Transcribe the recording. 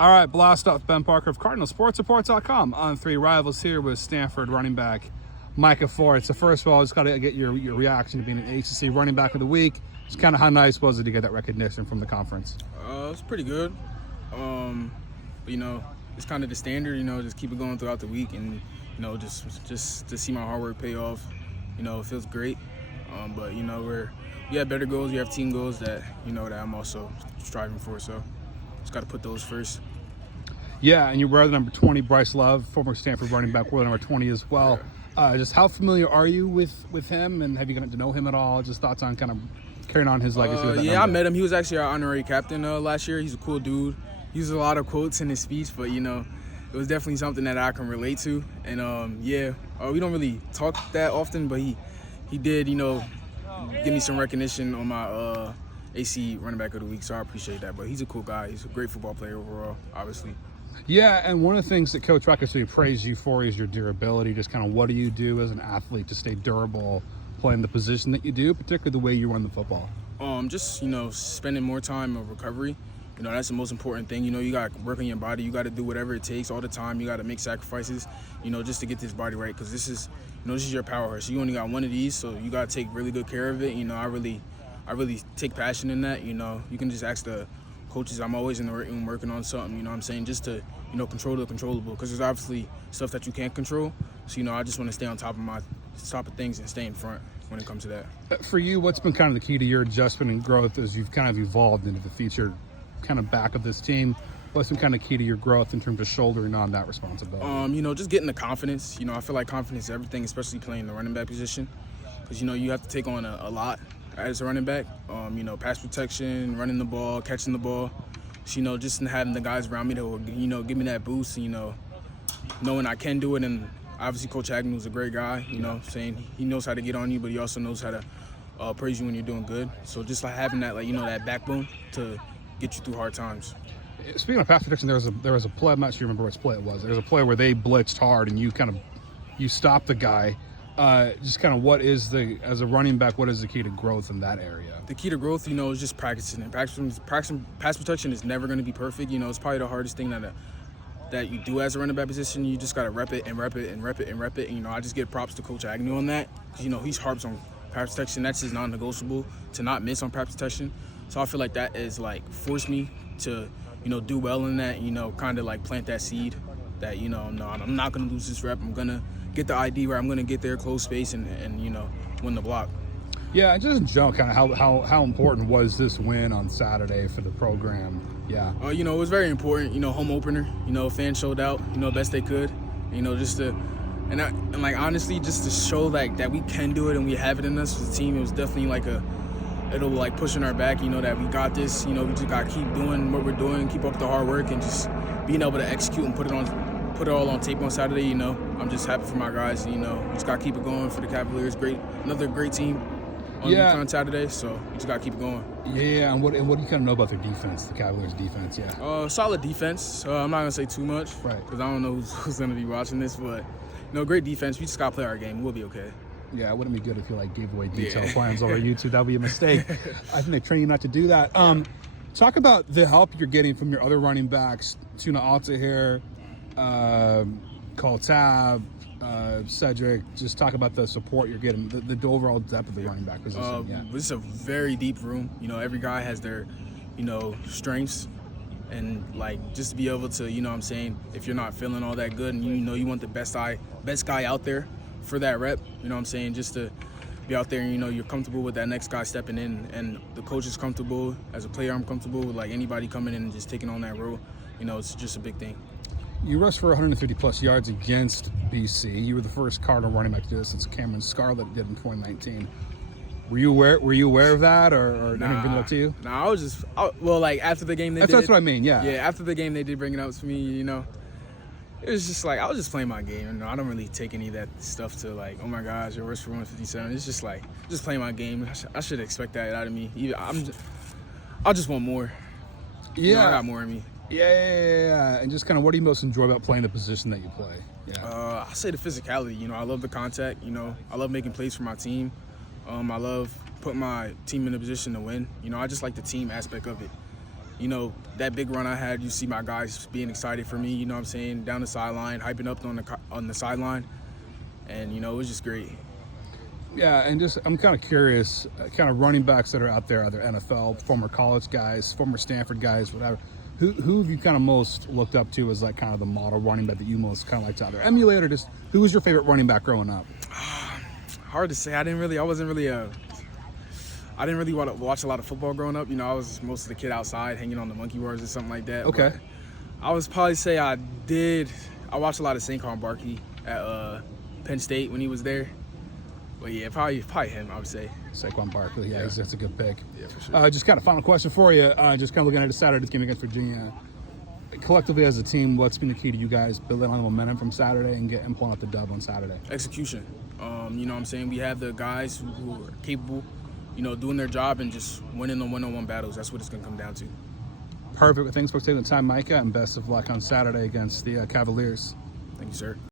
All right, blast off. Ben Parker of CardinalSportsReport.com on Three Rivals here with Stanford running back Micah Ford. So first of all, I just got to get your reaction to being an ACC Running Back of the Week. Just kind of how nice was it to get that recognition from the conference? It's pretty good. But, it's kind of the standard. Just keep it going throughout the week, and just to see my hard work pay off. It feels great. But we have better goals. We have team goals that that I'm also striving for. So just got to put those first. Yeah, and you wear the number 20, Bryce Love, former Stanford running back, wore the number 20 as well. Just how familiar are you with him, and have you gotten to know him at all? Just thoughts on kind of carrying on his legacy with that Yeah, number. I met him. He was actually our honorary captain last year. He's a cool dude. He uses a lot of quotes in his speech, but it was definitely something that I can relate to. And we don't really talk that often, but he did give me some recognition on my ACC Running Back of the Week, so I appreciate that. But he's a cool guy. He's a great football player overall, obviously. Yeah, and one of the things that Coach Ruckus praised you for is your durability. Just kind of what do you do as an athlete to stay durable playing the position that you do, particularly the way you run the football? Just spending more time of recovery. That's the most important thing. You got to work on your body. You got to do whatever it takes all the time. You got to make sacrifices, just to get this body right, because this is your power horse. You only got one of these, so you got to take really good care of it. I really take passion in that. You can just ask the coaches. I'm always in the room working on something, just to, control the controllable, because there's obviously stuff that you can't control. So, I just want to stay on top of things and stay in front when it comes to that. For you, what's been kind of the key to your adjustment and growth as you've kind of evolved into the featured kind of back of this team? What's been kind of key to your growth in terms of shouldering on that responsibility? Just getting the confidence. I feel like confidence is everything, especially playing the running back position, because, you have to take on a lot as a running back. Pass protection, running the ball, catching the ball. So, just having the guys around me that will, give me that boost, knowing I can do it. And obviously Coach Agnew's a great guy, saying he knows how to get on you, but he also knows how to praise you when you're doing good. So just like having that, that backbone to get you through hard times. Speaking of pass protection, there was a play. I'm not sure you remember which play it was. There was a play where they blitzed hard and you stopped the guy. Just kind of as a running back, what is the key to growth in that area? The key to growth, is just practicing. And practicing pass protection is never going to be perfect. It's probably the hardest thing that you do as a running back position. You just got to rep it and rep it and rep it and rep it. And, I just give props to Coach Agnew on that. Because, he's harps on pass protection. That's just non-negotiable to not miss on pass protection. So I feel like that is forced me to, do well in that, kind of plant that seed that, no, I'm not going to lose this rep. I'm going to get the ID where I'm going to get there, close space, and win the block. Yeah, and just in general, kind of how important was this win on Saturday for the program? Yeah. It was very important. Home opener. Fans showed out. Best they could. Just to, honestly, just to show that we can do it and we have it in us as a team. It was definitely it'll pushing our back. That we got this. We just got to keep doing what we're doing, keep up the hard work, and just being able to execute and put it all on tape on Saturday. I'm just happy for my guys. We just got to keep it going for the Cavaliers. Another great team on Saturday, so we just got to keep it going. Yeah, and what do you kind of know about their defense, the Cavaliers' defense? Yeah. Solid defense. I'm not going to say too much, right? Because I don't know who's going to be watching this, but great defense. We just got to play our game. We'll be okay. Yeah, it wouldn't be good if you gave away detailed plans over YouTube. That would be a mistake. I think they train you not to do that. Talk about the help you're getting from your other running backs, Tuna Alta here, Cole Tab, Cedric. Just talk about the support you're getting, the overall depth of the running back position. This is a very deep room. Every guy has their, strengths, and just to be able to, if you're not feeling all that good, and you want the best guy out there for that rep, just to be out there and you're comfortable with that next guy stepping in, and the coach is comfortable. As a player, I'm comfortable with anybody coming in and just taking on that role. It's just a big thing. You rushed for 150-plus yards against BC. You were the first Cardinal running back to do this since Cameron Scarlett did in 2019. Were you aware of that, or did anyone bring it up to you? Nah, I was just after the game that's what I mean. Yeah. Yeah, after the game they did bring it up to me. It was just I was just playing my game. I don't really take any of that stuff to oh my gosh, you're worse for 157. It's just just playing my game. I should expect that out of me. I just want more. Yeah, I got more in me. Yeah. And just kind of what do you most enjoy about playing the position that you play? Yeah. I say the physicality. I love the contact. I love making plays for my team. I love putting my team in a position to win. I just like the team aspect of it. you know, that big run I had, you see my guys being excited for me, you know what I'm saying, down the sideline, hyping up on the sideline. And, you know, it was just great. Yeah, and just I'm kind of curious, kind of running backs that are out there, either NFL, former college guys, former Stanford guys, whatever. Who have you kind of most looked up to as like kind of the model running back that you most kind of like to either emulate, or just who was your favorite running back growing up? Hard to say. I didn't really watch a lot of football growing up. You know, I was most of the kid outside hanging on the monkey bars or something like that. Okay. But I was probably say I watched a lot of Saquon Barkley at Penn State when he was there. But yeah, probably him, I would say. Saquon Barkley, yeah. That's a good pick. Yeah, for sure. Just kind of final question for you. Just kind of looking at the Saturday's game against Virginia. Collectively as a team, what's been the key to you guys building on the momentum from Saturday and pulling out the dub on Saturday? Execution. You know what I'm saying? We have the guys who are capable, you know, doing their job and just winning the one-on-one battles. That's what it's going to come down to. Perfect. Thanks for taking the time, Micah, and best of luck on Saturday against the Cavaliers. Thank you, sir.